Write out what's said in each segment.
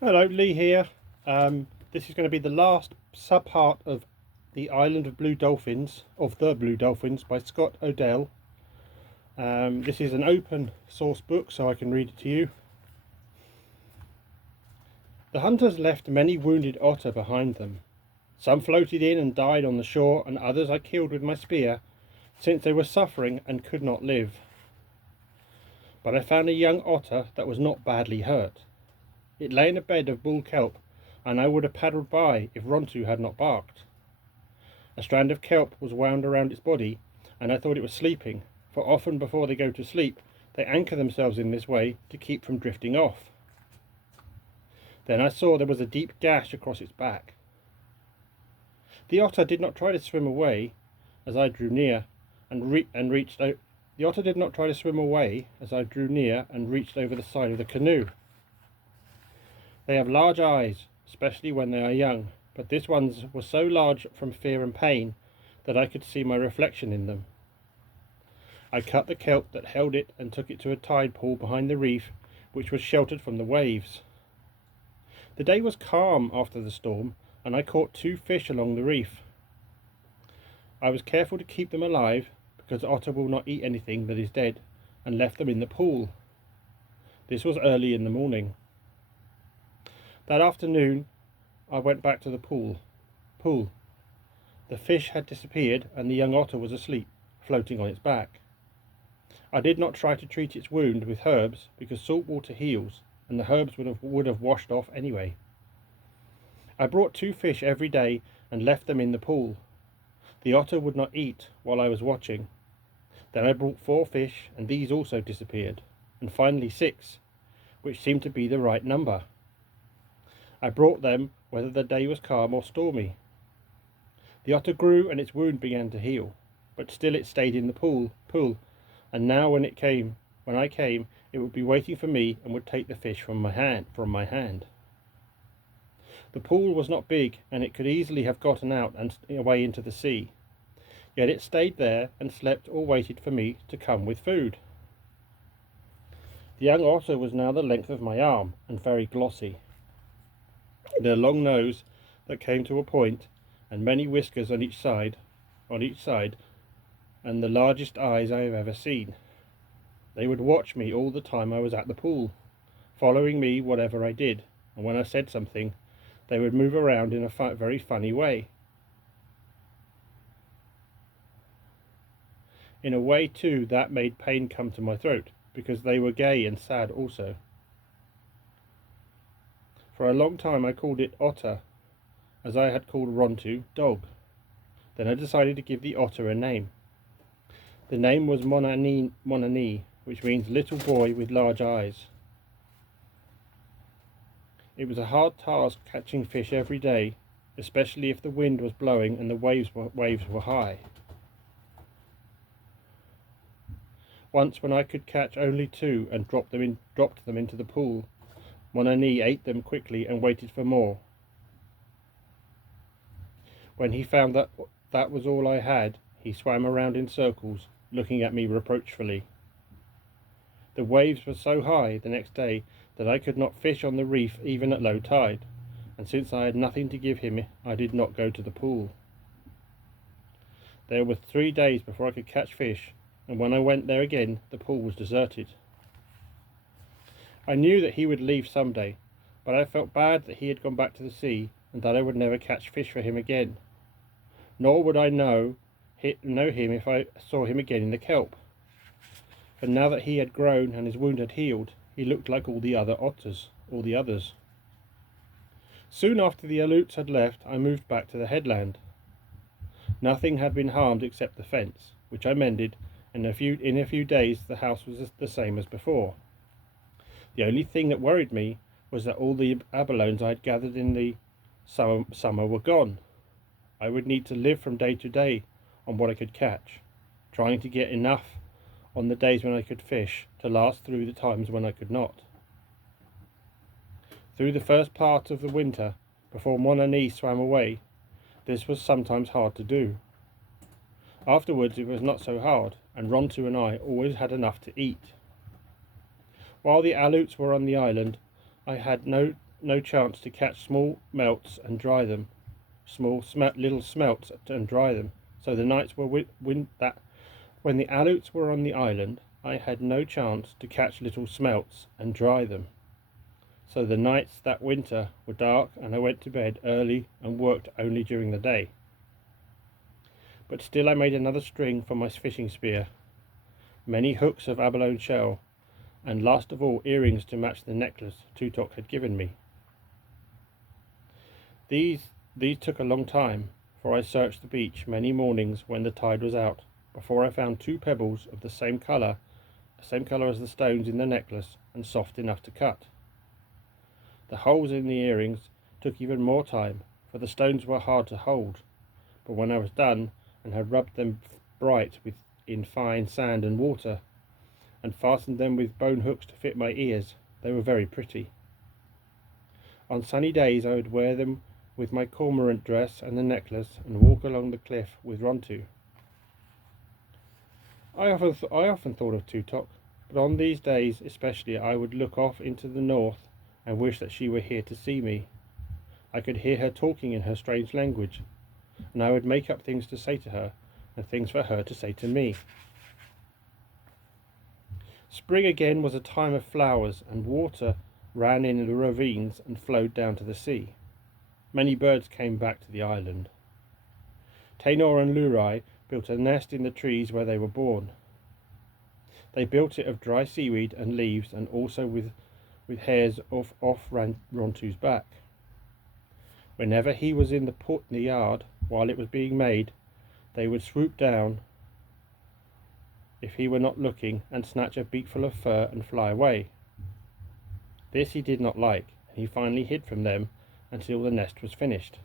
Hello, Lee here. This is going to be the last sub-part of The Island of Blue Dolphins, of The Blue Dolphins by Scott Odell. This is an open source book, so I can read it to you. The hunters left many wounded otter behind them. Some floated in and died on the shore, and others I killed with my spear, since they were suffering and could not live. But I found a young otter that was not badly hurt. It lay in a bed of bull kelp, and I would have paddled by if Rontu had not barked. A strand of kelp was wound around its body, and I thought it was sleeping, for often before they go to sleep, they anchor themselves in this way to keep from drifting off. Then I saw there was a deep gash across its back. The otter did not try to swim away as I drew near and reached out. The otter did not try to swim away as I drew near and reached over the side of the canoe. They have large eyes, especially when they are young, but this one was so large from fear and pain that I could see my reflection in them. I cut the kelp that held it and took it to a tide pool behind the reef, which was sheltered from the waves. The day was calm after the storm, and I caught 2 fish along the reef. I was careful to keep them alive, because otter will not eat anything that is dead, and left them in the pool. This was early in the morning. That afternoon I went back to the pool. The fish had disappeared and the young otter was asleep, floating on its back. I did not try to treat its wound with herbs, because salt water heals, and the herbs would have washed off anyway. I brought 2 fish every day and left them in the pool. The otter would not eat while I was watching. Then I brought 4 fish, and these also disappeared, and finally 6, which seemed to be the right number. I brought them whether the day was calm or stormy. The otter grew and its wound began to heal, but still it stayed in the pool, and now when I came, it would be waiting for me and would take the fish from my hand. The pool was not big, and it could easily have gotten out and away into the sea. Yet it stayed there and slept or waited for me to come with food. The young otter was now the length of my arm and very glossy. Their long nose that came to a point, and many whiskers on each side, and the largest eyes I have ever seen. They would watch me all the time I was at the pool, following me whatever I did, and when I said something, they would move around in a very funny way. In a way, too, that made pain come to my throat, because they were gay and sad also. For a long time I called it otter, as I had called Rontu dog. Then I decided to give the otter a name. The name was Monani, which means little boy with large eyes. It was a hard task catching fish every day, especially if the wind was blowing and the waves were high. Once, when I could catch only 2 and dropped them into the pool, Monani ate them quickly and waited for more. When he found that was all I had, he swam around in circles, looking at me reproachfully. The waves were so high the next day that I could not fish on the reef even at low tide, and since I had nothing to give him, I did not go to the pool. There were 3 days before I could catch fish, and when I went there again, the pool was deserted. I knew that he would leave some day, but I felt bad that he had gone back to the sea and that I would never catch fish for him again. Nor would I know him if I saw him again in the kelp. For now that he had grown and his wound had healed, he looked like all the others. Soon after the Aleuts had left, I moved back to the headland. Nothing had been harmed except the fence, which I mended, and in a few days the house was the same as before. The only thing that worried me was that all the abalones I had gathered in the summer were gone. I would need to live from day to day on what I could catch, trying to get enough on the days when I could fish to last through the times when I could not. Through the first part of the winter, before Monani swam away, this was sometimes hard to do. Afterwards it was not so hard, and Rontu and I always had enough to eat. While the Aleuts were on the island, I had no no chance to catch small melts and dry them, little smelts and dry them. So the nights were when the Aleuts were on the island, I had no chance to catch little smelts and dry them. So the nights that winter were dark, and I went to bed early and worked only during the day. But still I made another string for my fishing spear, many hooks of abalone shell, and last of all earrings to match the necklace Tutok had given me. These took a long time, for I searched the beach many mornings when the tide was out, before I found 2 pebbles of the same colour as the stones in the necklace, and soft enough to cut. The holes in the earrings took even more time, for the stones were hard to hold, but when I was done and had rubbed them bright in fine sand and water, and fastened them with bone hooks to fit my ears, they were very pretty. On sunny days I would wear them with my cormorant dress and the necklace, and walk along the cliff with Rontu. I often thought of Tutok, but on these days especially I would look off into the north and wish that she were here to see me. I could hear her talking in her strange language, and I would make up things to say to her, and things for her to say to me. Spring again was a time of flowers, and water ran in the ravines and flowed down to the sea. Many birds came back to the island. Tainor and Lurai built a nest in the trees where they were born. They built it of dry seaweed and leaves, and also with hairs off Rontu's back. Whenever he was in the yard while it was being made, they would swoop down if he were not looking, and snatch a beakful of fur and fly away. This he did not like, and he finally hid from them until the nest was finished.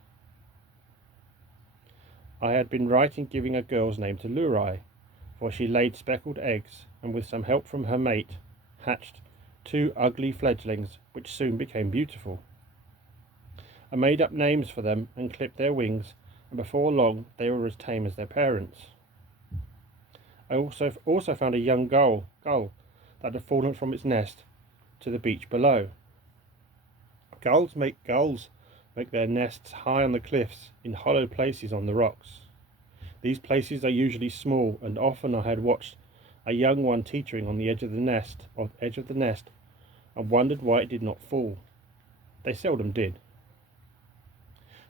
I had been right in giving a girl's name to Lurai, for she laid speckled eggs, and with some help from her mate, hatched 2 ugly fledglings, which soon became beautiful. I made up names for them and clipped their wings, and before long they were as tame as their parents. I also found a young gull that had fallen from its nest to the beach below. Gulls make their nests high on the cliffs in hollow places on the rocks. These places are usually small, and often I had watched a young one teetering on the edge of the nest, and wondered why it did not fall. They seldom did.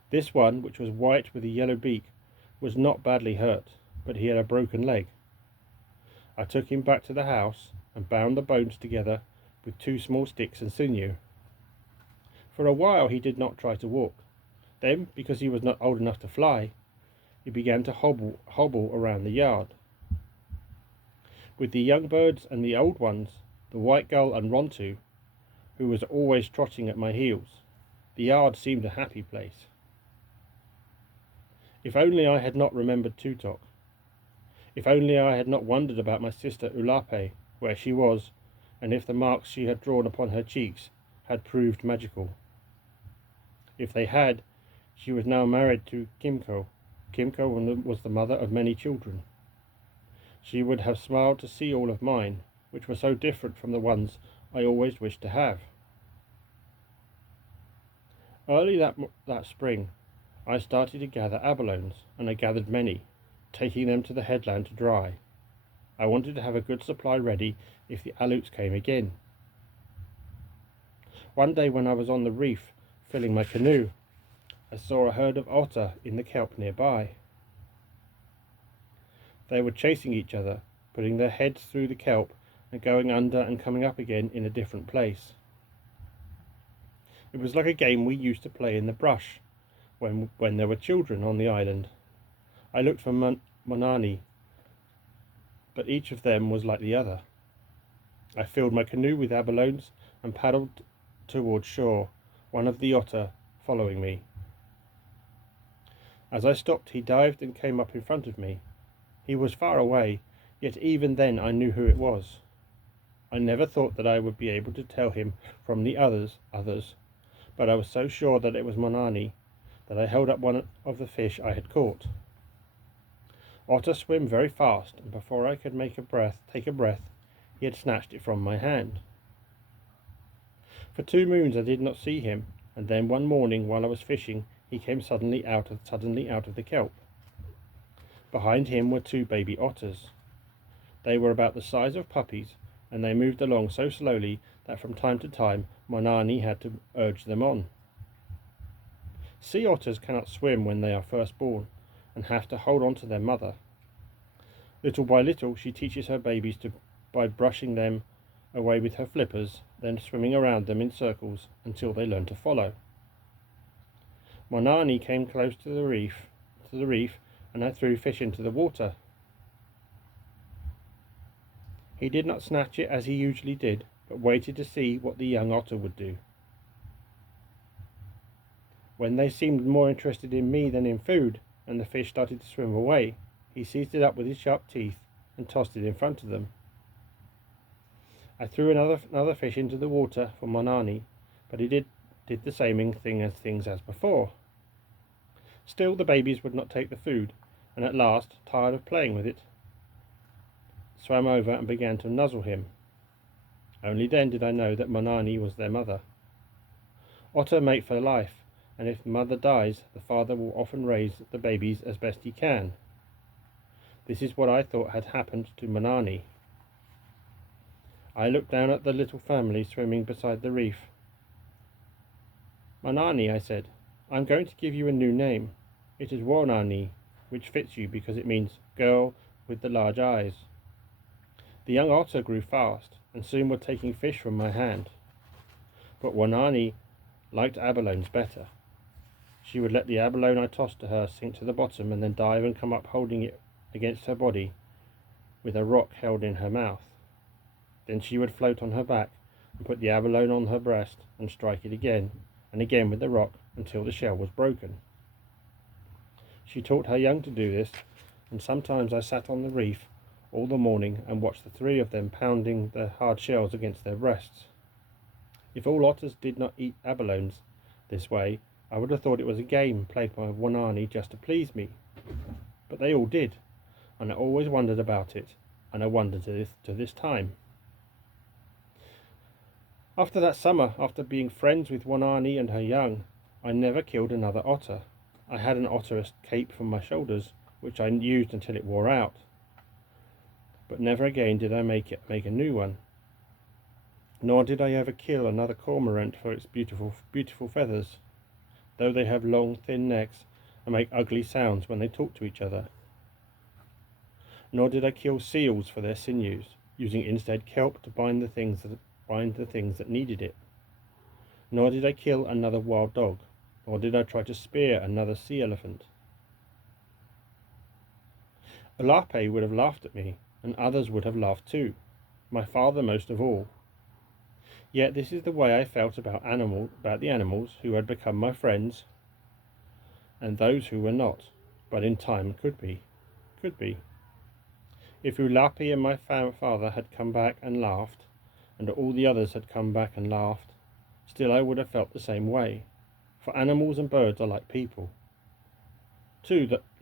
This one, which was white with a yellow beak, was not badly hurt, but he had a broken leg. I took him back to the house and bound the bones together with 2 small sticks and sinew. For a while he did not try to walk. Then, because he was not old enough to fly, he began to hobble around the yard. With the young birds and the old ones, the white gull and Rontu, who was always trotting at my heels, the yard seemed a happy place. If only I had not remembered Tutok. If only I had not wondered about my sister Ulape, where she was, and if the marks she had drawn upon her cheeks had proved magical. If they had, she was now married to Kimko. Kimko was the mother of many children. She would have smiled to see all of mine, which were so different from the ones I always wished to have. Early that spring, I started to gather abalones, and I gathered many, taking them to the headland to dry. I wanted to have a good supply ready if the Aleuts came again. One day when I was on the reef filling my canoe, I saw a herd of otter in the kelp nearby. They were chasing each other, putting their heads through the kelp and going under and coming up again in a different place. It was like a game we used to play in the brush when there were children on the island. I looked for Monani, but each of them was like the other. I filled my canoe with abalones and paddled towards shore, one of the otter following me. As I stopped, he dived and came up in front of me. He was far away, yet even then I knew who it was. I never thought that I would be able to tell him from the others, but I was so sure that it was Monani that I held up one of the fish I had caught. Otter swim very fast, and before I could take a breath, he had snatched it from my hand. For 2 moons I did not see him, and then one morning while I was fishing, he came suddenly out of the kelp. Behind him were two baby otters. They were about the size of puppies, and they moved along so slowly that from time to time Manani had to urge them on. Sea otters cannot swim when they are first born, and have to hold on to their mother. Little by little she teaches her babies by brushing them away with her flippers, then swimming around them in circles until they learn to follow. Manani came close to the reef, and I threw fish into the water. He did not snatch it as he usually did, but waited to see what the young otter would do. When they seemed more interested in me than in food, and the fish started to swim away, he seized it up with his sharp teeth and tossed it in front of them. I threw another fish into the water for Manani, but he did the same things as before. Still the babies would not take the food, and at last, tired of playing with it, swam over and began to nuzzle him. Only then did I know that Manani was their mother. Otter mate for life, and if the mother dies, the father will often raise the babies as best he can. This is what I thought had happened to Manani. I looked down at the little family swimming beside the reef. Manani, I said, I'm going to give you a new name. It is Wanani, which fits you because it means girl with the large eyes. The young otter grew fast, and soon were taking fish from my hand. But Wanani liked abalones better. She would let the abalone I tossed to her sink to the bottom, and then dive and come up holding it against her body with a rock held in her mouth. Then she would float on her back and put the abalone on her breast and strike it again and again with the rock until the shell was broken. She taught her young to do this, and sometimes I sat on the reef all the morning and watched the three of them pounding the hard shells against their breasts. If all otters did not eat abalones this way, I would have thought it was a game played by Wanani just to please me. But they all did, and I always wondered about it, and I wonder to this time. After that summer, after being friends with Wanani and her young, I never killed another otter. I had an otter cape from my shoulders, which I used until it wore out. But never again did I make a new one. Nor did I ever kill another cormorant for its beautiful feathers, though they have long, thin necks and make ugly sounds when they talk to each other. Nor did I kill seals for their sinews, using instead kelp to bind the things that needed it. Nor did I kill another wild dog, nor did I try to spear another sea elephant. Alape would have laughed at me, and others would have laughed too, my father most of all. Yet this is the way I felt about the animals who had become my friends, and those who were not, but in time could be. If Ulapi and my father had come back and laughed, and all the others had come back and laughed, still I would have felt the same way, for animals and birds are like people,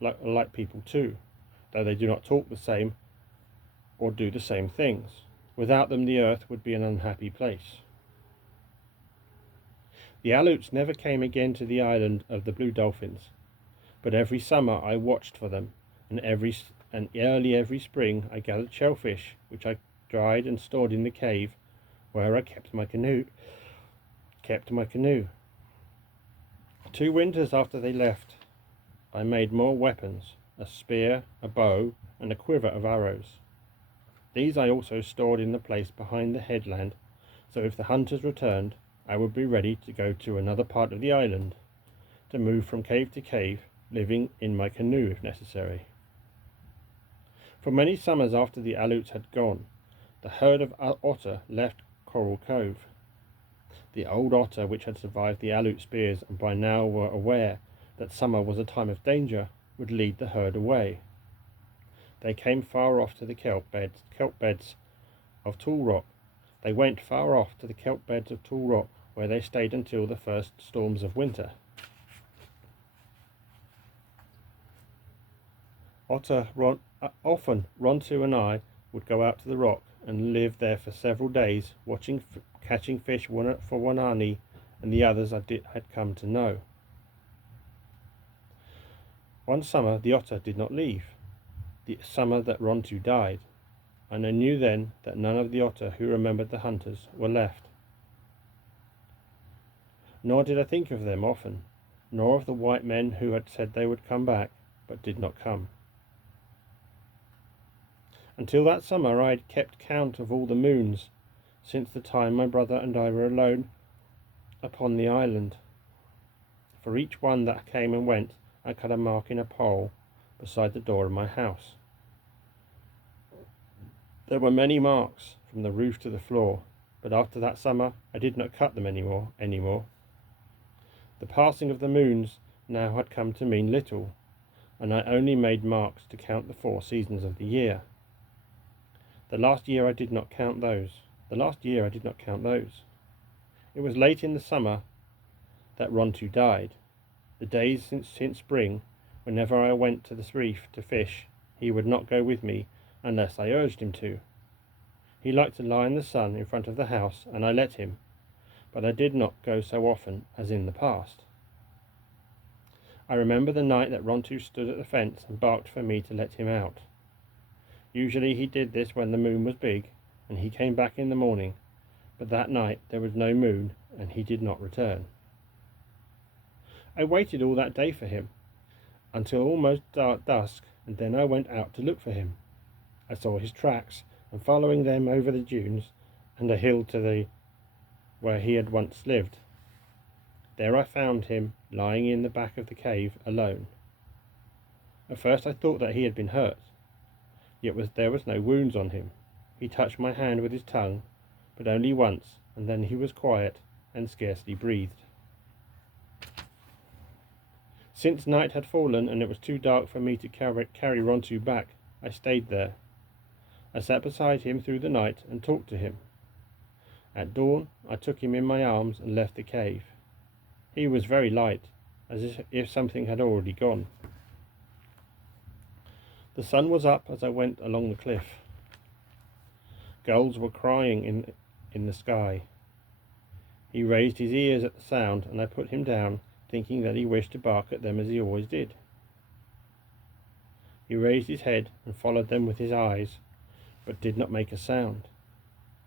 like people too, though they do not talk the same or do the same things. Without them the earth would be an unhappy place. The Aleuts never came again to the island of the blue dolphins, but every summer I watched for them, and early every spring I gathered shellfish, which I dried and stored in the cave where I kept my canoe. 2 winters after they left, I made more weapons, a spear, a bow, and a quiver of arrows. These I also stored in the place behind the headland, so if the hunters returned, I would be ready to go to another part of the island, to move from cave to cave, living in my canoe if necessary. For many summers after the Aleuts had gone, the herd of otter left Coral Cove. The old otter, which had survived the Aleut spears and by now were aware that summer was a time of danger, would lead the herd away. They came far off to the kelp beds of Tall Rock. They went far off to the kelp beds of Tall Rock, where they stayed until the first storms of winter. Often Rontu and I would go out to the rock and live there for several days, catching fish for Wanani and the others had come to know. One summer the otter did not leave, the summer that Rontu died, and I knew then that none of the otter who remembered the hunters were left. Nor did I think of them often, nor of the white men who had said they would come back, but did not come. Until that summer I had kept count of all the moons, since the time my brother and I were alone upon the island. For each one that came and went, I cut a mark in a pole beside the door of my house. There were many marks from the roof to the floor, but after that summer I did not cut them anymore. The passing of the moons now had come to mean little, and I only made marks to count the 4 seasons of the year. The last year I did not count those. It was late in the summer that Rontu died. The days since spring, whenever I went to the reef to fish, he would not go with me unless I urged him to. He liked to lie in the sun in front of the house, and I let him, but I did not go so often as in the past. I remember the night that Rontu stood at the fence and barked for me to let him out. Usually he did this when the moon was big, and he came back in the morning, but that night there was no moon, and he did not return. I waited all that day for him, until almost dusk, and then I went out to look for him. I saw his tracks, and following them over the dunes and a hill to where he had once lived. There I found him lying in the back of the cave alone. At first I thought that he had been hurt, yet there was no wounds on him. He touched my hand with his tongue, but only once, and then he was quiet and scarcely breathed. Since night had fallen and it was too dark for me to carry Rontu back, I stayed there. I sat beside him through the night and talked to him. At dawn I took him in my arms and left the cave. He was very light, as if something had already gone. The sun was up as I went along the cliff. Gulls were crying in the sky. He raised his ears at the sound, and I put him down, thinking that he wished to bark at them as he always did. He raised his head and followed them with his eyes, but did not make a sound.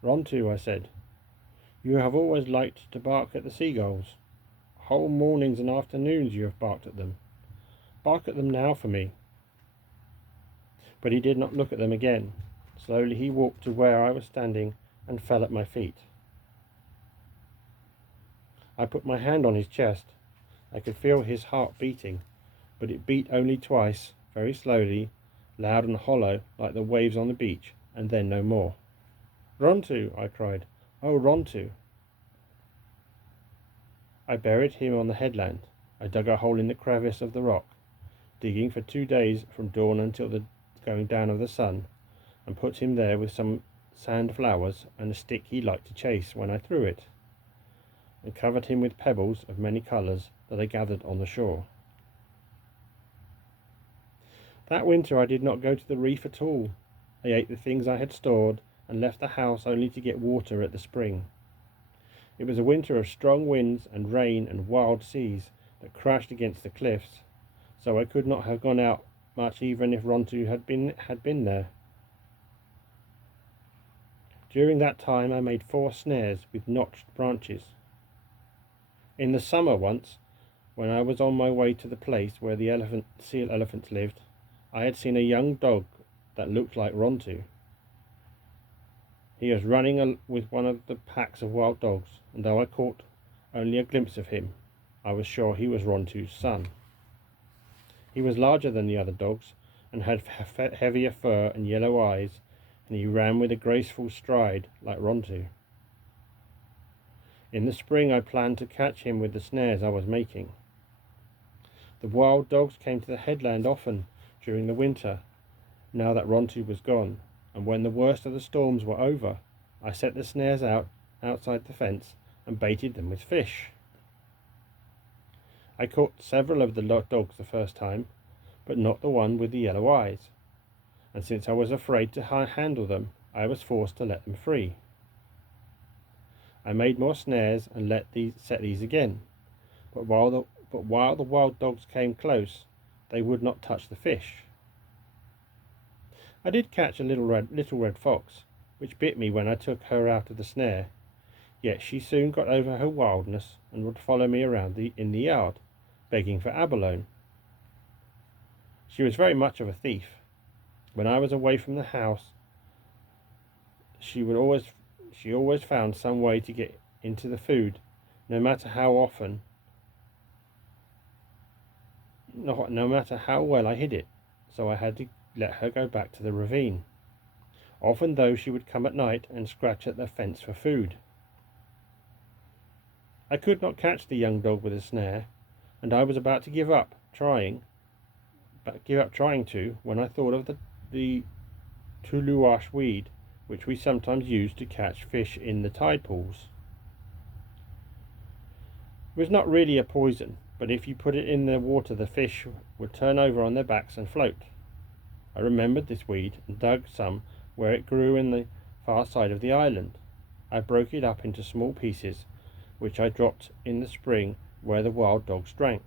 "Rontu," I said, "you have always liked to bark at the seagulls. Whole mornings and afternoons you have barked at them. Bark at them now for me." But he did not look at them again. Slowly he walked to where I was standing and fell at my feet. I put my hand on his chest. I could feel his heart beating, but it beat only twice, very slowly, loud and hollow like the waves on the beach, and then no more. "Rontu," I cried. "Oh, Rontu." I buried him on the headland. I dug a hole in the crevice of the rock, digging for 2 days from dawn until the going down of the sun, and put him there with some sand flowers and a stick he liked to chase when I threw it, and covered him with pebbles of many colours that I gathered on the shore. That winter I did not go to the reef at all. I ate the things I had stored and left the house only to get water at the spring. It was a winter of strong winds and rain and wild seas that crashed against the cliffs, so I could not have gone out much even if Rontu had been there. During that time I made 4 snares with notched branches. In the summer once, when I was on my way to the place where the seal elephants lived, I had seen a young dog that looked like Rontu. He was running with one of the packs of wild dogs, and though I caught only a glimpse of him, I was sure he was Rontu's son. He was larger than the other dogs, and had heavier fur and yellow eyes, and he ran with a graceful stride like Rontu. In the spring I planned to catch him with the snares I was making. The wild dogs came to the headland often during the winter, now that Rontu was gone, and when the worst of the storms were over, I set the snares outside the fence and baited them with fish. I caught several of the dogs the first time, but not the one with the yellow eyes, and since I was afraid to handle them, I was forced to let them free. I made more snares and set these again. But while the wild dogs came close, they would not touch the fish. I did catch a little red fox, which bit me when I took her out of the snare. Yet she soon got over her wildness and would follow me around in the yard, begging for abalone. She was very much of a thief. When I was away from the house, she always found some way to get into the food, no matter how well I hid it. So I had to let her go back to the ravine. Often, though, she would come at night and scratch at the fence for food. I could not catch the young dog with a snare, and I was about to give up trying to, when I thought of the tuluash weed, which we sometimes use to catch fish in the tide pools. It was not really a poison, but if you put it in the water, the fish would turn over on their backs and float. I remembered this weed and dug some where it grew in the far side of the island. I broke it up into small pieces, which I dropped in the spring where the wild dogs drank.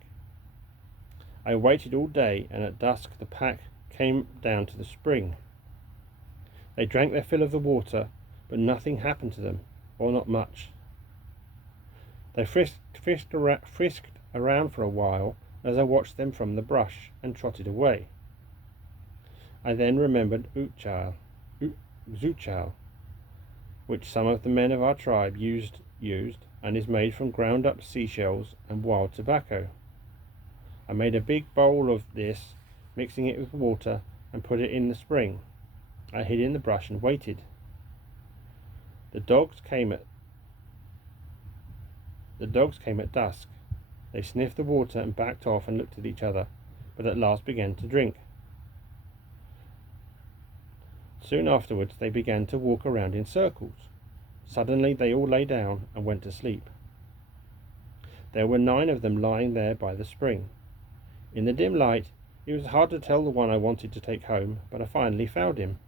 I waited all day, and at dusk the pack came down to the spring. They drank their fill of the water, but nothing happened to them, or not much. They frisked around for a while as I watched them from the brush and trotted away. I then remembered Zuchal, which some of the men of our tribe used and is made from ground up seashells and wild tobacco. I made a big bowl of this, mixing it with water, and put it in the spring. I hid in the brush and waited. The dogs came at dusk. They sniffed the water and backed off and looked at each other, but at last began to drink. Soon afterwards they began to walk around in circles. Suddenly they all lay down and went to sleep. There were 9 of them lying there by the spring. In the dim light, it was hard to tell the one I wanted to take home, but I finally found him.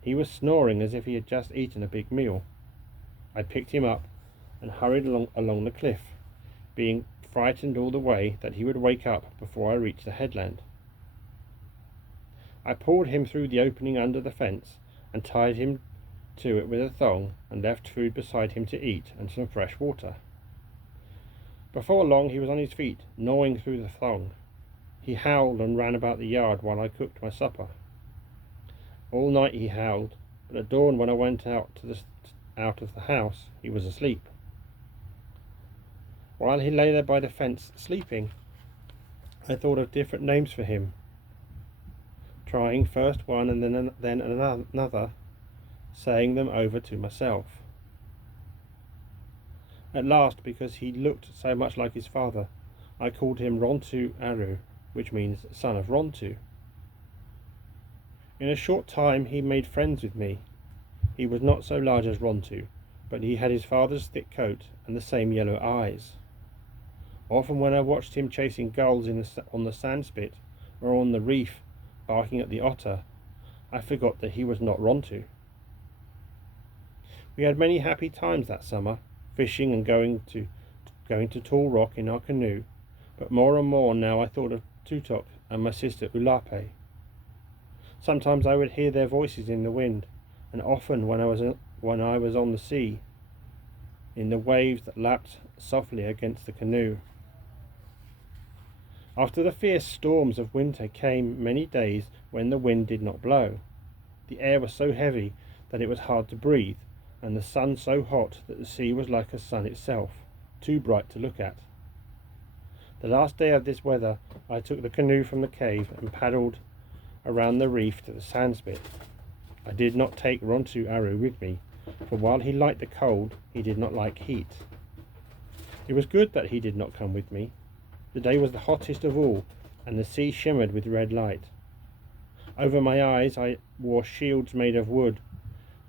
He was snoring as if he had just eaten a big meal. I picked him up and hurried along the cliff, being frightened all the way that he would wake up before I reached the headland. I pulled him through the opening under the fence and tied him to it with a thong, and left food beside him to eat and some fresh water. Before long he was on his feet, gnawing through the thong. He howled and ran about the yard while I cooked my supper. All night he howled, but at dawn, when I went out of the house, he was asleep. While he lay there by the fence sleeping, I thought of different names for him, trying first one and then another, saying them over to myself. At last, because he looked so much like his father, I called him Rontu Aru, which means son of Rontu. In a short time he made friends with me. He was not so large as Rontu, but he had his father's thick coat and the same yellow eyes. Often when I watched him chasing gulls on the sandspit or on the reef, barking at the otter, I forgot that he was not Rontu. We had many happy times that summer, fishing and going to Tall Rock in our canoe, but more and more now I thought of Tutok and my sister Ulape. Sometimes I would hear their voices in the wind, and often when I was on the sea, in the waves that lapped softly against the canoe. After the fierce storms of winter came many days when the wind did not blow. The air was so heavy that it was hard to breathe, and the sun so hot that the sea was like a sun itself, too bright to look at. The last day of this weather, I took the canoe from the cave and paddled around the reef to the sandspit. I did not take Rontu Aru with me, for while he liked the cold, he did not like heat. It was good that he did not come with me. The day was the hottest of all, and the sea shimmered with red light. Over my eyes I wore shields made of wood,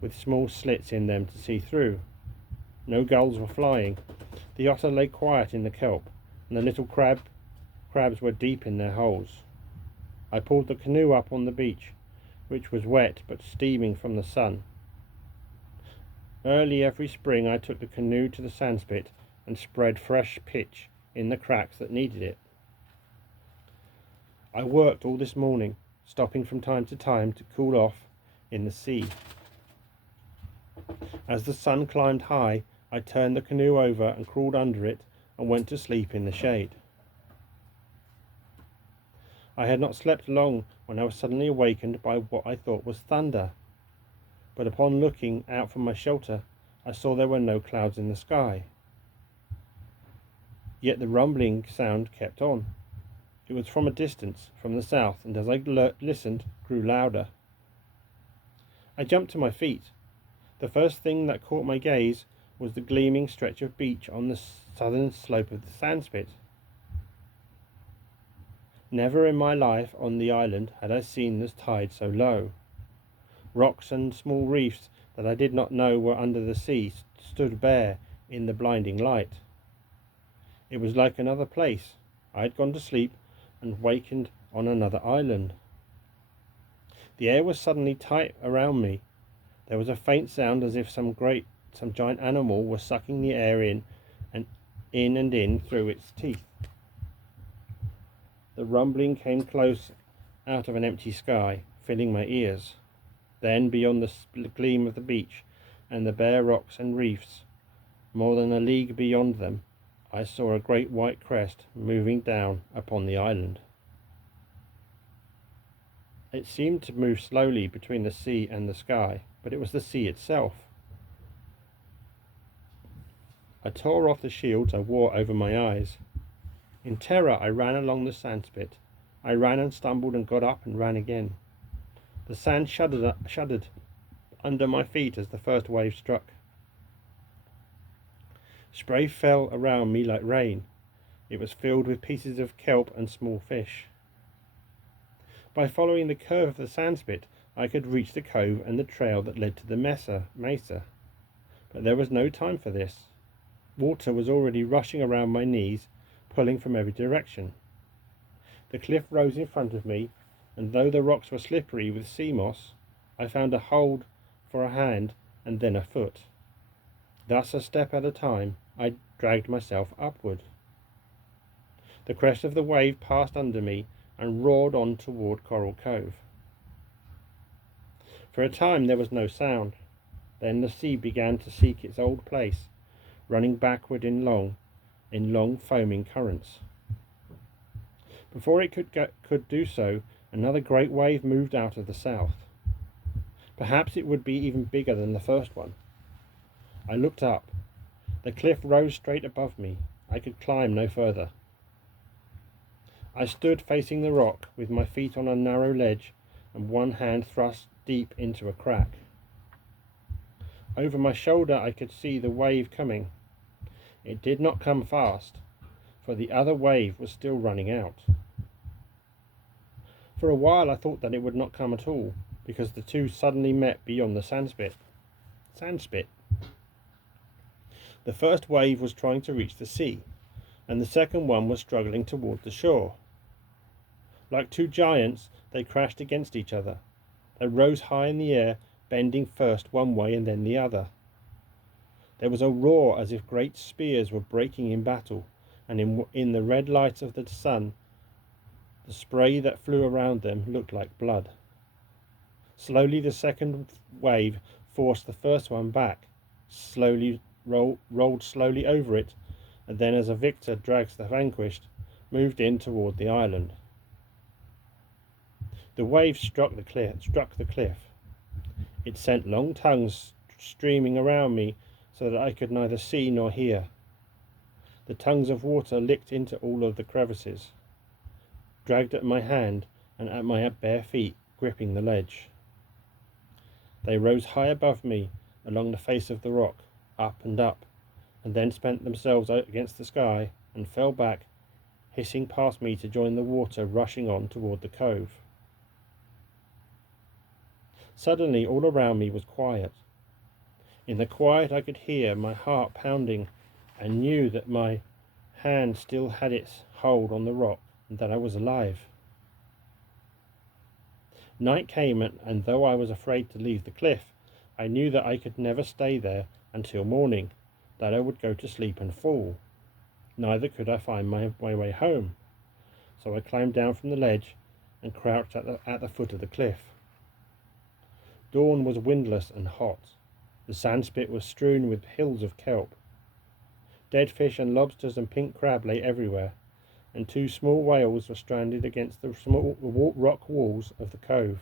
with small slits in them to see through. No gulls were flying. The otter lay quiet in the kelp, and the little crabs were deep in their holes. I pulled the canoe up on the beach, which was wet but steaming from the sun. Early every spring I took the canoe to the sandspit and spread fresh pitch in the cracks that needed it. I worked all this morning, stopping from time to time to cool off in the sea. As the sun climbed high, I turned the canoe over and crawled under it and went to sleep in the shade. I had not slept long when I was suddenly awakened by what I thought was thunder, but upon looking out from my shelter, I saw there were no clouds in the sky. Yet the rumbling sound kept on. It was from a distance, from the south, and as I listened, grew louder. I jumped to my feet. The first thing that caught my gaze was the gleaming stretch of beach on the southern slope of the sandspit. Never in my life on the island had I seen the tide so low. Rocks and small reefs that I did not know were under the sea stood bare in the blinding light. It was like another place. I had gone to sleep and wakened on another island. The air was suddenly tight around me. There was a faint sound as if some giant animal was sucking the air in through its teeth. The rumbling came close out of an empty sky, filling my ears. Then, beyond the gleam of the beach and the bare rocks and reefs, more than a league beyond them, I saw a great white crest moving down upon the island. It seemed to move slowly between the sea and the sky, but it was the sea itself. I tore off the shields I wore over my eyes. In terror, I ran along the sandspit. I ran and stumbled and got up and ran again. The sand shuddered under my feet as the first wave struck. Spray fell around me like rain. It was filled with pieces of kelp and small fish. By following the curve of the sandspit, I could reach the cove and the trail that led to the mesa. But there was no time for this. Water was already rushing around my knees, pulling from every direction. The cliff rose in front of me, and though the rocks were slippery with sea moss, I found a hold for a hand and then a foot. Thus, a step at a time, I dragged myself upward. The crest of the wave passed under me and roared on toward Coral Cove. For a time there was no sound. Then the sea began to seek its old place, running backward in long foaming currents. Before it could do so, another great wave moved out of the south. Perhaps it would be even bigger than the first one. I looked up. The cliff rose straight above me. I could climb no further. I stood facing the rock with my feet on a narrow ledge and one hand thrust deep into a crack. Over my shoulder I could see the wave coming. It did not come fast, for the other wave was still running out. For a while I thought that it would not come at all, because the two suddenly met beyond the sandspit. The first wave was trying to reach the sea, and the second one was struggling toward the shore. Like two giants, they crashed against each other. They rose high in the air, bending first one way and then the other. There was a roar as if great spears were breaking in battle, and in the red light of the sun, the spray that flew around them looked like blood. Slowly the second wave forced the first one back, rolled slowly over it, and then, as a victor drags the vanquished, moved in toward the island. The wave struck the cliff. It sent long tongues streaming around me so that I could neither see nor hear. The tongues of water licked into all of the crevices, dragged at my hand and at my bare feet, gripping the ledge. They rose high above me along the face of the rock, up, and then spent themselves against the sky and fell back, hissing past me to join the water rushing on toward the cove. Suddenly all around me was quiet. In the quiet I could hear my heart pounding and knew that my hand still had its hold on the rock and that I was alive. Night came, and though I was afraid to leave the cliff, I knew that I could never stay there until morning, that I would go to sleep and fall. Neither could I find my way home, so I climbed down from the ledge and crouched at the foot of the cliff. Dawn was windless and hot. The sandspit was strewn with hills of kelp. Dead fish and lobsters and pink crab lay everywhere, and 2 small whales were stranded against the small rock walls of the cove.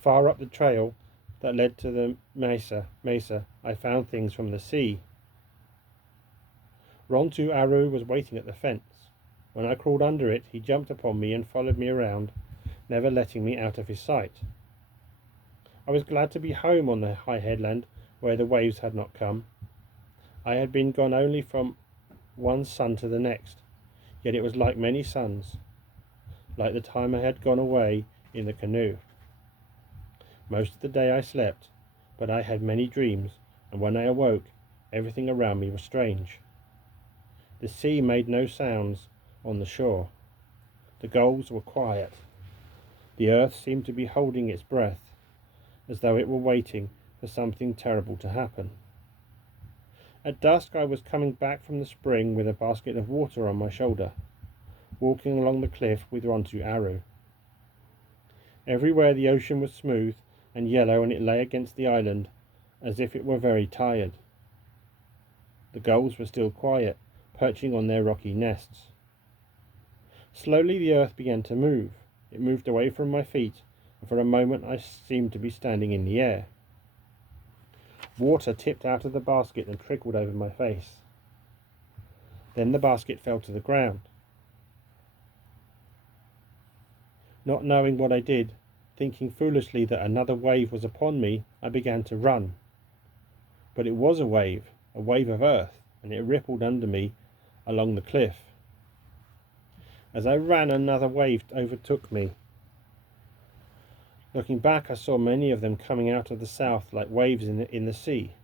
Far up the trail that led to the mesa, I found things from the sea. Rontu Aru was waiting at the fence. When I crawled under it, he jumped upon me and followed me around, never letting me out of his sight. I was glad to be home on the high headland where the waves had not come. I had been gone only from one sun to the next, yet it was like many suns, like the time I had gone away in the canoe. Most of the day I slept, but I had many dreams, and when I awoke, everything around me was strange. The sea made no sounds on the shore. The gulls were quiet. The earth seemed to be holding its breath, as though it were waiting for something terrible to happen. At dusk I was coming back from the spring with a basket of water on my shoulder, walking along the cliff with Rontu Aru. Everywhere the ocean was smooth and yellow, and it lay against the island as if it were very tired. The gulls were still quiet, perching on their rocky nests. Slowly the earth began to move. It moved away from my feet, and for a moment I seemed to be standing in the air. Water tipped out of the basket and trickled over my face. Then the basket fell to the ground. Not knowing what I did, thinking foolishly that another wave was upon me, I began to run. But it was a wave of earth, and it rippled under me along the cliff. As I ran, another wave overtook me. Looking back, I saw many of them coming out of the south like waves in the sea.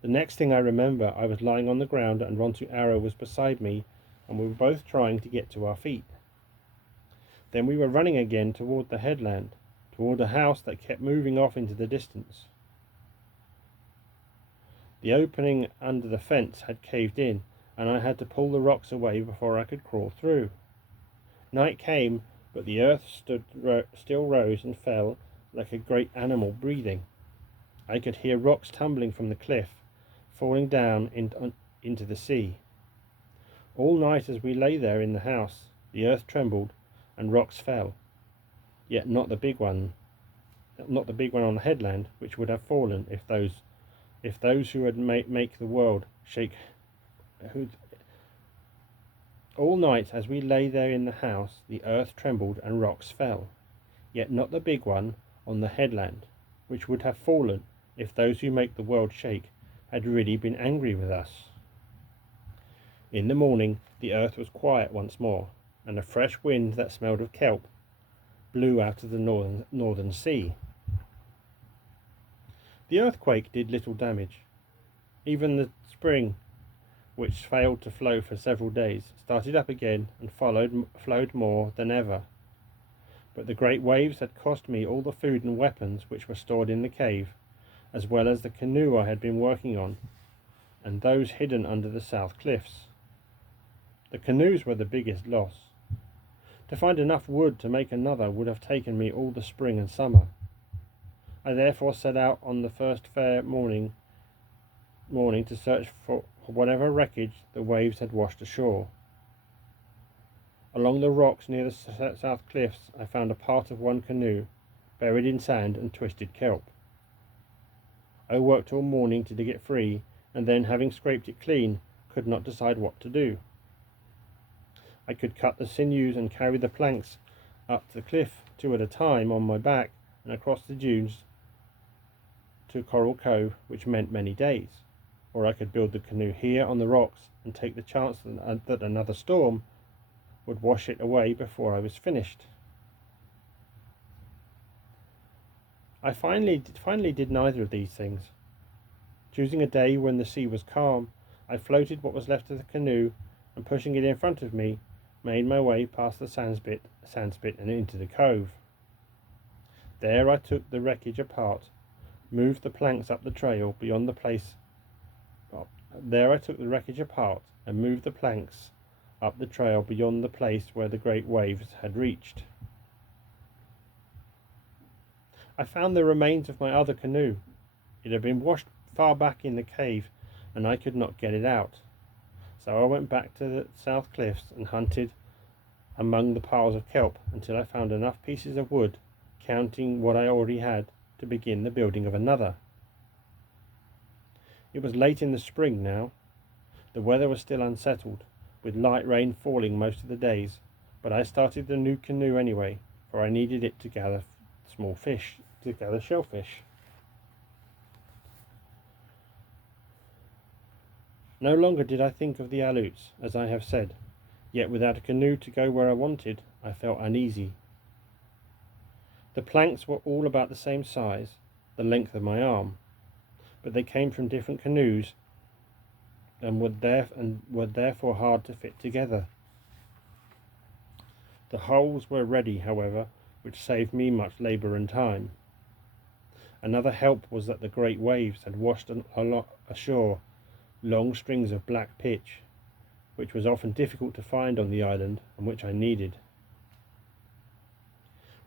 The next thing I remember, I was lying on the ground and Rontu Aru was beside me, and we were both trying to get to our feet. Then we were running again toward the headland, toward a house that kept moving off into the distance. The opening under the fence had caved in, and I had to pull the rocks away before I could crawl through. Night came, but the earth still rose and fell like a great animal breathing. I could hear rocks tumbling from the cliff, falling down into the sea. All night as we lay there in the house, the earth trembled and rocks fell, yet not the big one on the headland, which would have fallen if those who had make the world shake. All night as we lay there in the house, the earth trembled and rocks fell, yet not the big one on the headland, which would have fallen if those who make the world shake had really been angry with us. In the morning the earth was quiet once more, and a fresh wind that smelled of kelp blew out of the northern sea. The earthquake did little damage. Even the spring, which failed to flow for several days, started up again and flowed more than ever. But the great waves had cost me all the food and weapons which were stored in the cave, as well as the canoe I had been working on, and those hidden under the south cliffs. The canoes were the biggest loss. To find enough wood to make another would have taken me all the spring and summer. I therefore set out on the first fair morning to search for whatever wreckage the waves had washed ashore. Along the rocks near the south cliffs I found a part of one canoe, buried in sand and twisted kelp. I worked all morning to dig it free, and then, having scraped it clean, could not decide what to do. I could cut the sinews and carry the planks up the cliff 2 at a time on my back and across the dunes to Coral Cove, which meant many days. Or I could build the canoe here on the rocks and take the chance that another storm would wash it away before I was finished. I finally did neither of these things. Choosing a day when the sea was calm, I floated what was left of the canoe, and pushing it in front of me, made my way past the sandspit and into the cove. There I took the wreckage apart, moved the planks up the trail beyond the place. There I took the wreckage apart and moved the planks up the trail beyond the place where the great waves had reached. I found the remains of my other canoe. It had been washed far back in the cave, and I could not get it out. So I went back to the south cliffs and hunted among the piles of kelp until I found enough pieces of wood, counting what I already had, to begin the building of another. It was late in the spring now. The weather was still unsettled, with light rain falling most of the days, but I started the new canoe anyway, for I needed it to gather shellfish. No longer did I think of the Aleuts, as I have said, yet without a canoe to go where I wanted, I felt uneasy. The planks were all about the same size, the length of my arm, but they came from different canoes and were therefore hard to fit together. The holes were ready, however, which saved me much labour and time. Another help was that the great waves had washed ashore long strings of black pitch, which was often difficult to find on the island and which I needed.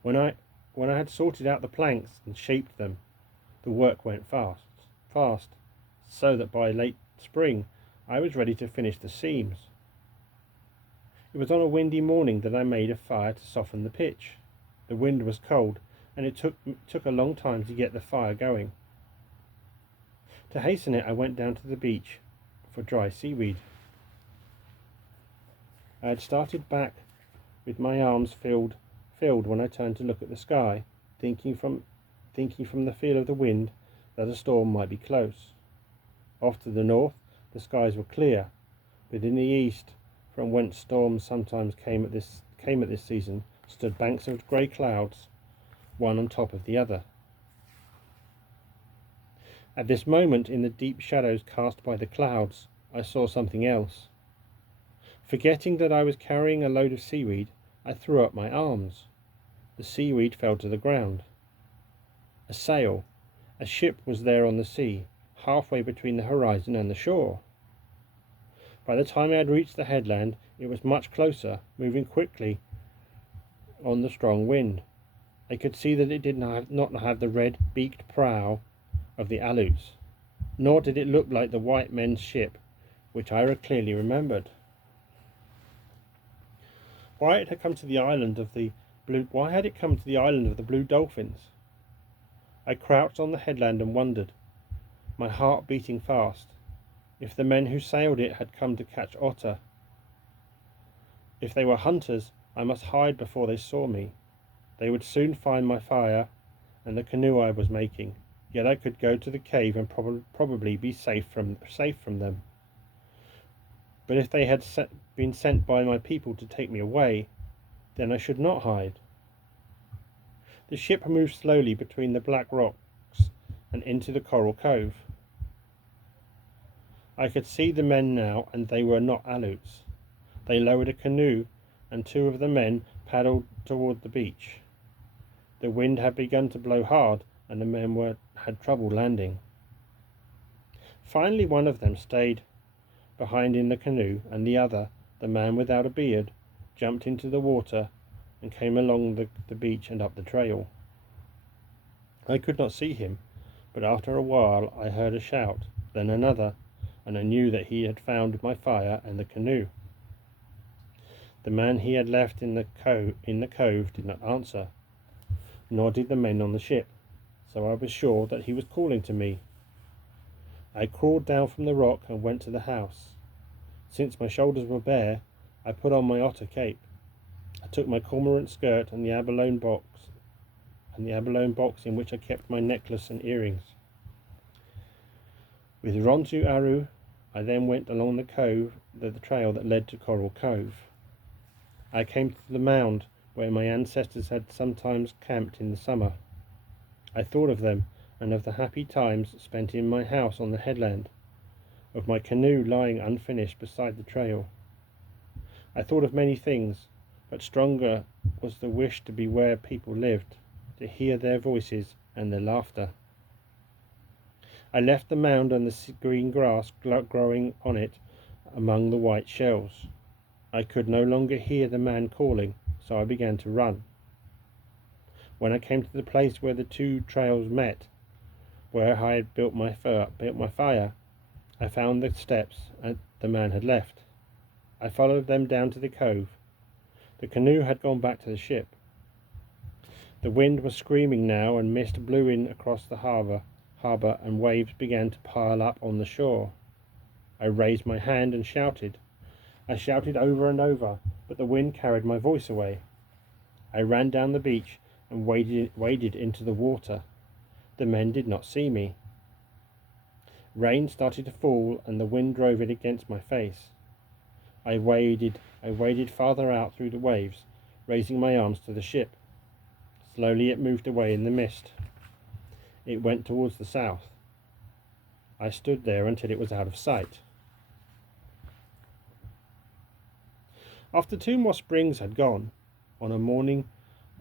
When I had sorted out the planks and shaped them, the work went fast, so that by late spring I was ready to finish the seams. It was on a windy morning that I made a fire to soften the pitch. The wind was cold, and it took a long time to get the fire going. To hasten it, I went down to the beach for dry seaweed. I had started back with my arms filled when I turned to look at the sky, thinking from the feel of the wind that a storm might be close. Off to the north, the skies were clear, but in the east, from whence storms sometimes came at this season, stood banks of grey clouds, one on top of the other. At this moment, in the deep shadows cast by the clouds, I saw something else. Forgetting that I was carrying a load of seaweed, I threw up my arms. The seaweed fell to the ground. A sail, a ship was there on the sea, halfway between the horizon and the shore. By the time I had reached the headland, it was much closer, moving quickly on the strong wind. I could see that it did not have the red beaked prow of the Aleuts, nor did it look like the white men's ship, which I clearly remembered. Why had it come to the island of the Blue Dolphins? I crouched on the headland and wondered, my heart beating fast, if the men who sailed it had come to catch otter. If they were hunters, I must hide before they saw me. They would soon find my fire and the canoe I was making, yet I could go to the cave and probably be safe from them. But if they had been sent by my people to take me away, then I should not hide. The ship moved slowly between the black rocks and into the coral cove. I could see the men now, and they were not Aleuts. They lowered a canoe, and two of the men paddled toward the beach. The wind had begun to blow hard, and the men had trouble landing. Finally, one of them stayed behind in the canoe, and the other, the man without a beard, jumped into the water and came along the beach and up the trail. I could not see him, but after a while I heard a shout, then another, and I knew that he had found my fire and the canoe. The man he had left in the cove did not answer, nor did the men on the ship, so I was sure that he was calling to me. I crawled down from the rock and went to the house. Since my shoulders were bare, I put on my otter cape. I took my cormorant skirt and the abalone box in which I kept my necklace and earrings. With Rontu Aru, I then went along the trail that led to Coral Cove. I came to the mound where my ancestors had sometimes camped in the summer. I thought of them and of the happy times spent in my house on the headland, of my canoe lying unfinished beside the trail. I thought of many things, but stronger was the wish to be where people lived, to hear their voices and their laughter. I left the mound and the green grass growing on it among the white shells. I could no longer hear the man calling, so I began to run. When I came to the place where the two trails met, where I had built my fire, I found the steps the man had left. I followed them down to the cove. The canoe had gone back to the ship. The wind was screaming now, and mist blew in across the harbour, and waves began to pile up on the shore. I raised my hand and shouted. I shouted over and over, but the wind carried my voice away. I ran down the beach and waded into the water. The men did not see me. Rain started to fall, and the wind drove it against my face. I waded farther out through the waves, raising my arms to the ship. Slowly it moved away in the mist. It went towards the south. I stood there until it was out of sight. After 2 more springs had gone, on a morning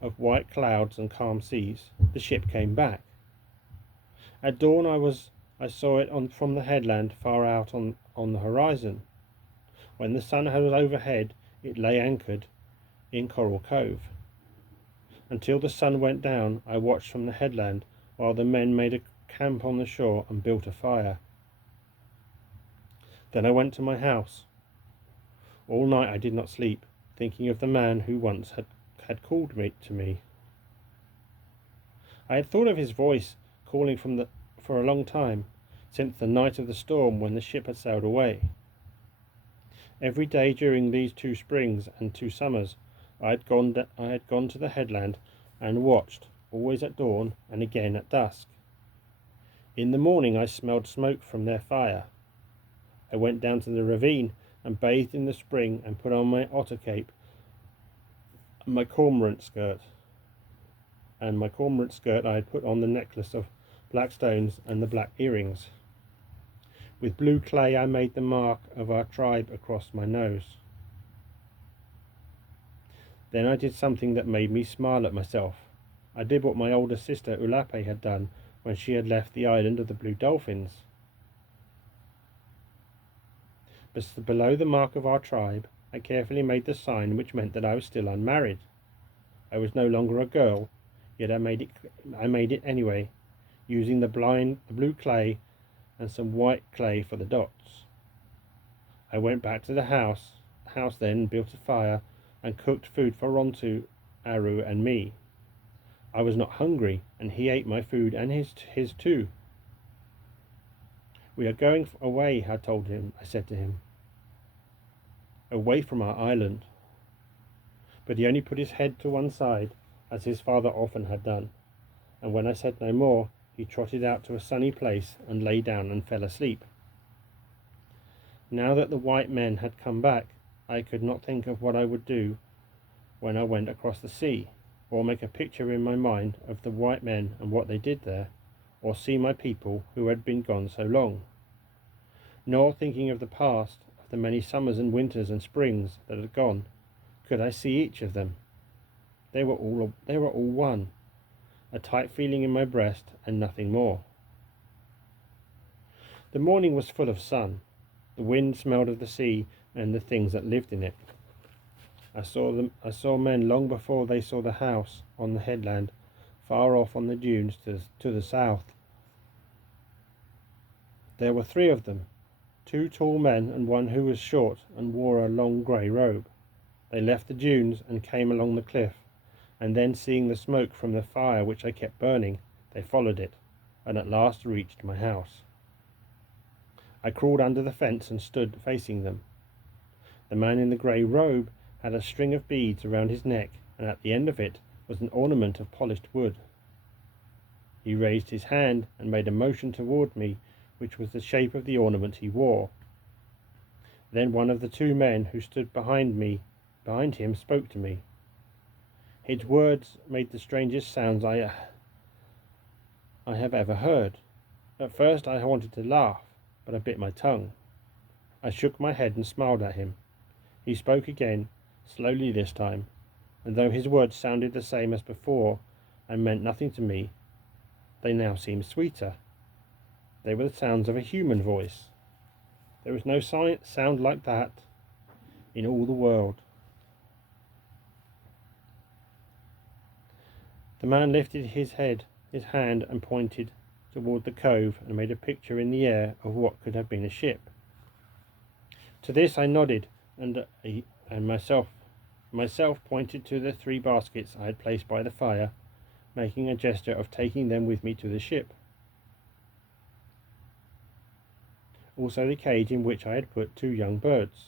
of white clouds and calm seas, the ship came back. At dawn I saw it from the headland far out on the horizon. When the sun was overhead, it lay anchored in Coral Cove. Until the sun went down, I watched from the headland while the men made a camp on the shore and built a fire. Then I went to my house. All night I did not sleep, thinking of the man who once had called to me. I had thought of his voice calling for a long time, since the night of the storm when the ship had sailed away. Every day during these 2 springs and 2 summers, I had gone to the headland and watched, always at dawn and again at dusk. In the morning I smelled smoke from their fire. I went down to the ravine and bathed in the spring and put on my otter cape and my cormorant skirt. I had put on the necklace of black stones and the black earrings. With blue clay I made the mark of our tribe across my nose. Then I did something that made me smile at myself. I did what my older sister Ulape had done when she had left the island of the blue dolphins. But below the mark of our tribe, I carefully made the sign which meant that I was still unmarried. I was no longer a girl, yet I made it anyway, using the blue clay and some white clay for the dots. I went back to the house then, built a fire and cooked food for Rontu, Aru and me. I was not hungry, and he ate my food and his too. We are going away, I said to him. Away from our island. But he only put his head to one side, as his father often had done, and when I said no more, he trotted out to a sunny place and lay down and fell asleep. Now that the white men had come back, I could not think of what I would do when I went across the sea, or make a picture in my mind of the white men and what they did there, or see my people who had been gone so long. Nor, thinking of the past, of the many summers and winters and springs that had gone, could I see each of them. They were all one, a tight feeling in my breast and nothing more. The morning was full of sun. The wind smelled of the sea and the things that lived in it. I saw men long before they saw the house on the headland, far off on the dunes to the south. There were 3 of them, 2 tall men and one who was short and wore a long grey robe. They left the dunes and came along the cliff, and then seeing the smoke from the fire which I kept burning, they followed it, and at last reached my house. I crawled under the fence and stood facing them. The man in the grey robe had a string of beads around his neck, and at the end of it was an ornament of polished wood. He raised his hand and made a motion toward me, which was the shape of the ornament he wore. Then one of the 2 men who stood behind him spoke to me. His words made the strangest sounds I have ever heard. At first I wanted to laugh, but I bit my tongue. I shook my head and smiled at him. He spoke again, slowly this time, and though his words sounded the same as before and meant nothing to me, they now seemed sweeter. They were the sounds of a human voice. There was no sound like that in all the world. The man lifted his hand, and pointed toward the cove and made a picture in the air of what could have been a ship. To this I nodded, and myself pointed to the 3 baskets I had placed by the fire, making a gesture of taking them with me to the ship. Also the cage in which I had put 2 young birds.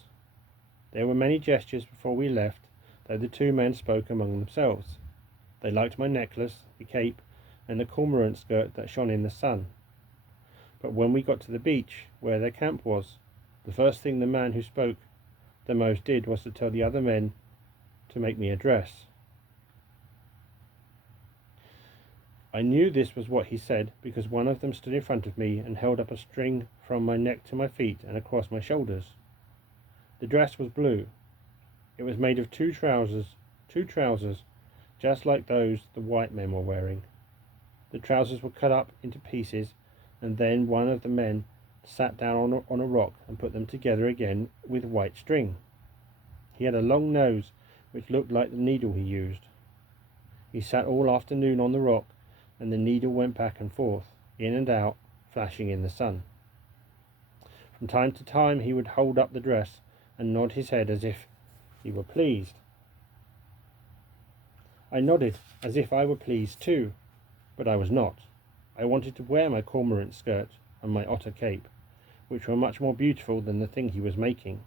There were many gestures before we left, though the 2 men spoke among themselves. They liked my necklace, the cape, and the cormorant skirt that shone in the sun. But when we got to the beach, where their camp was, the first thing the man who spoke the most did was to tell the other men to make me a dress. I knew this was what he said because one of them stood in front of me and held up a string from my neck to my feet and across my shoulders. The dress was blue. It was made of two trousers, just like those the white men were wearing. The trousers were cut up into pieces, and then one of the men sat down on a rock and put them together again with white string. He had a long nose which looked like the needle he used. He sat all afternoon on the rock, and the needle went back and forth, in and out, flashing in the sun. From time to time he would hold up the dress and nod his head as if he were pleased. I nodded as if I were pleased too, but I was not. I wanted to wear my cormorant skirt and my otter cape, which were much more beautiful than the thing he was making.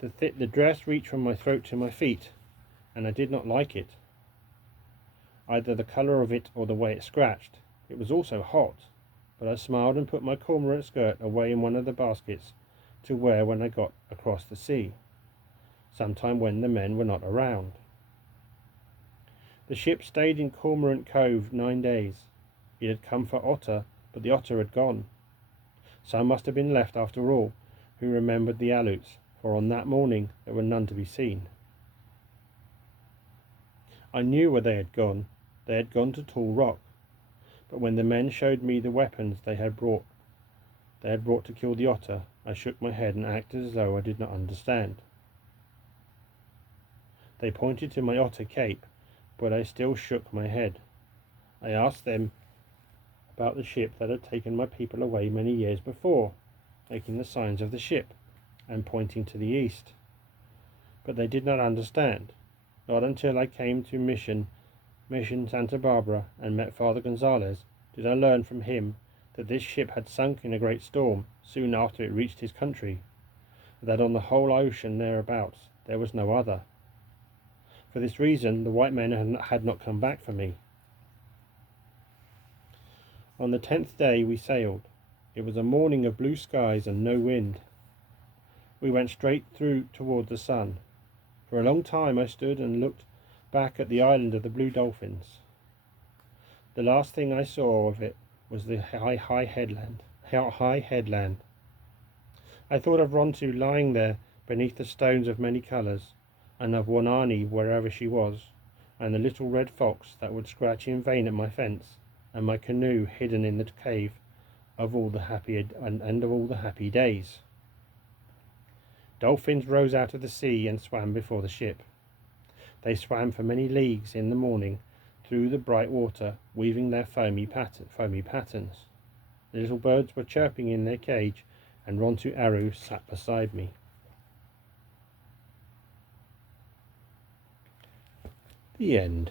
The dress reached from my throat to my feet, and I did not like it, either the colour of it or the way it scratched. It was also hot, but I smiled and put my cormorant skirt away in one of the baskets to wear when I got across the sea, sometime when the men were not around. The ship stayed in Cormorant Cove 9 days. It had come for otter, but the otter had gone. Some must have been left after all, who remembered the Aleuts, for on that morning there were none to be seen. I knew where they had gone. They had gone to Tall Rock, but when the men showed me the weapons they had brought to kill the otter, I shook my head and acted as though I did not understand. They pointed to my otter cape, but I still shook my head. I asked them about the ship that had taken my people away many years before, making the signs of the ship and pointing to the east. But they did not understand. Not until I came to Mission Santa Barbara and met Father Gonzalez did I learn from him that this ship had sunk in a great storm soon after it reached his country, that on the whole ocean thereabouts there was no other. For this reason the white men had not come back for me. On the 10th day we sailed. It was a morning of blue skies and no wind. We went straight through toward the sun. For a long time I stood and looked back at the island of the blue dolphins. The last thing I saw of it was the high headland. I thought of Rontu lying there beneath the stones of many colours, and of Wanani wherever she was, and the little red fox that would scratch in vain at my fence, and my canoe hidden in the cave of all the happy days. Dolphins rose out of the sea and swam before the ship. They swam for many leagues in the morning through the bright water, weaving their foamy patterns. The little birds were chirping in their cage, and Rontu Aru sat beside me. The end.